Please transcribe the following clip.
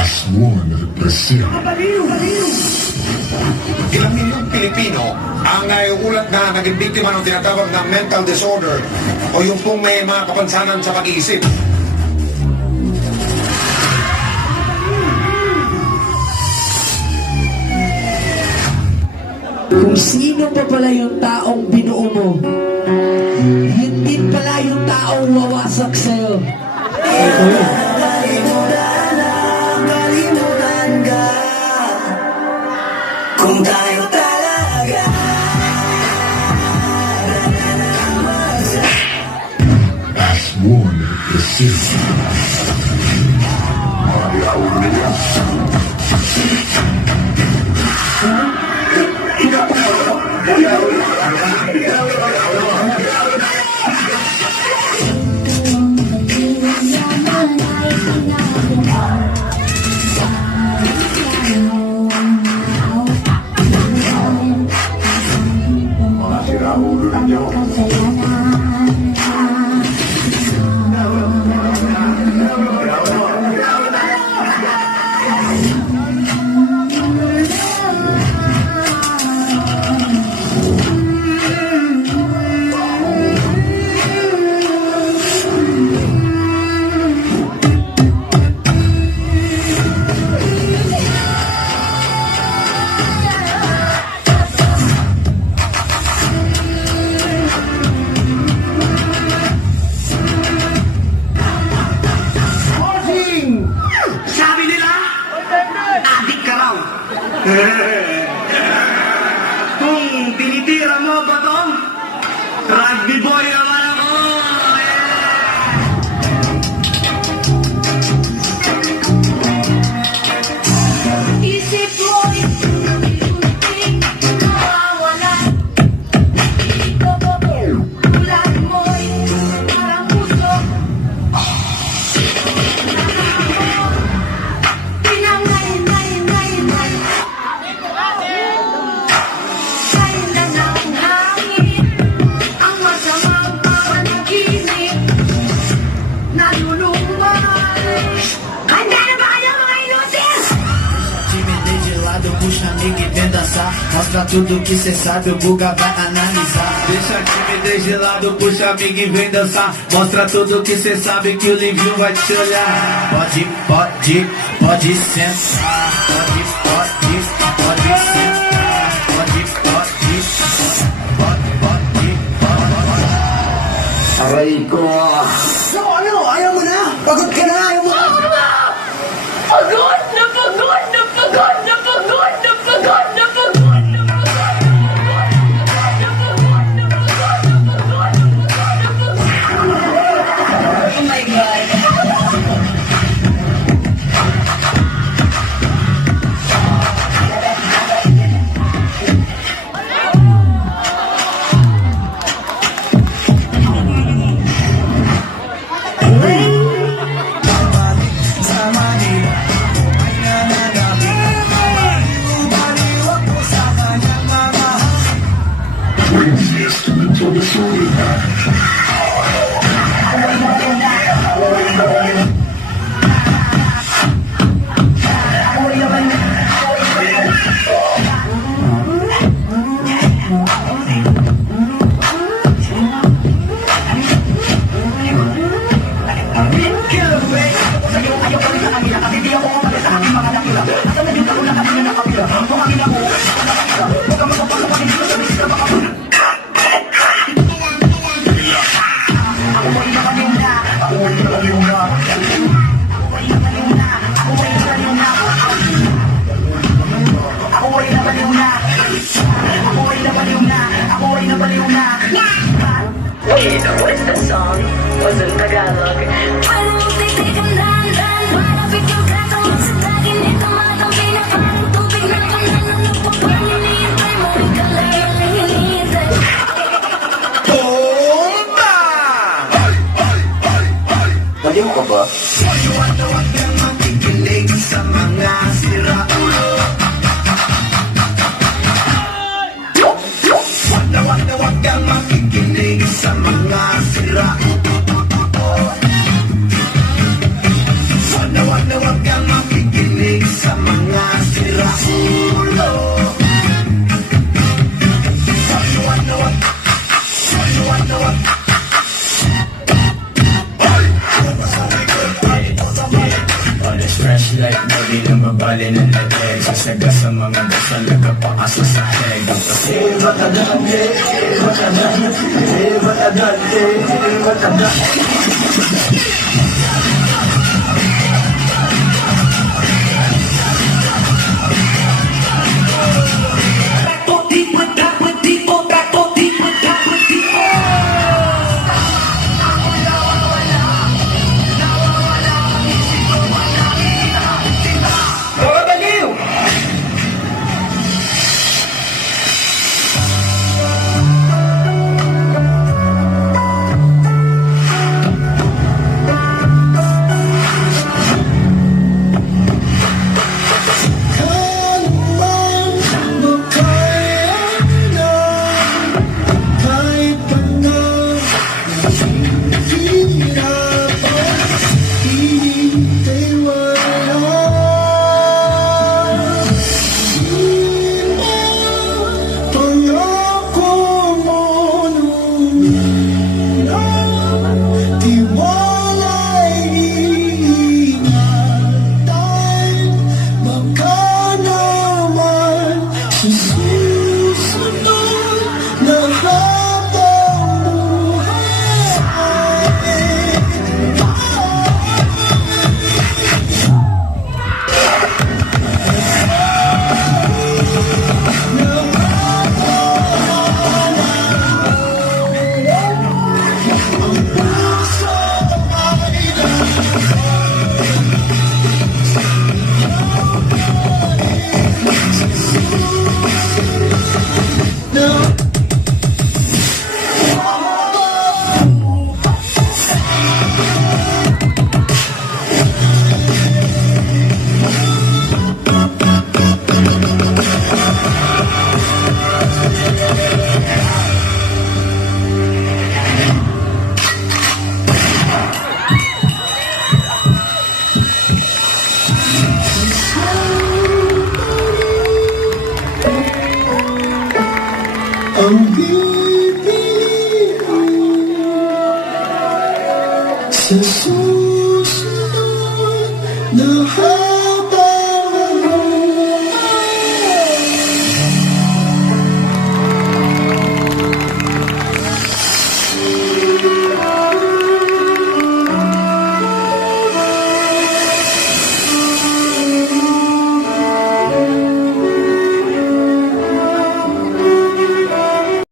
Last one, Brazil. Ilang milyong Pilipino ang naiulat na naging biktima ng tinatawag na mental disorder o yung pong may mga kapansanan sa pag-iisip. Kung sino pa pala yung taong binuo mo, yun din pala yung taong wawasak sa'yo. Ito yun. Kalimutan ka kung tayo talaga. Last one, Brazil. Sabi nila, adik ka raw. Kung tinitira mo ba to, rugby boy naman ako. Isip mo'y unti-unting nawawala. Ulan mo'y parang puso. Pinangay-ngay-ngay-ngay. Kain na ng hangin. Ang masamang panaginip. Nalulumay. Handa na ba kayo mga inutil? Timidez de lado, puxa amiga e vem dançar. Mostra tudo que cê sabe, o Guga vai analisar. Deixa a timidez de lado, puxa amiga e vem dançar. Mostra tudo que cê sabe, que o Livinho vai te olhar. Pode, pode, pode sentar. Pode, pode, pode sentar. Pode, pode, pode, pode, pode. Aray ko. So ano? Ayaw mo na? Pagod ka na? Ayaw mo? Pagod na pagod na pagod na pagod na pagod na pagod. Oh my God. Craziest mental disorder. Wait, what's the song? Was in Tagalog. Maliw ka ba? Huwag kang makikinig sa mga siraulo. Huwag kang makikinig sa mga siraulo. Huwag kang makikinig mabali ng leeg. Sasaga sa mga dasal, nagkapakasa sa heg. Ang pipiliin sa susunod na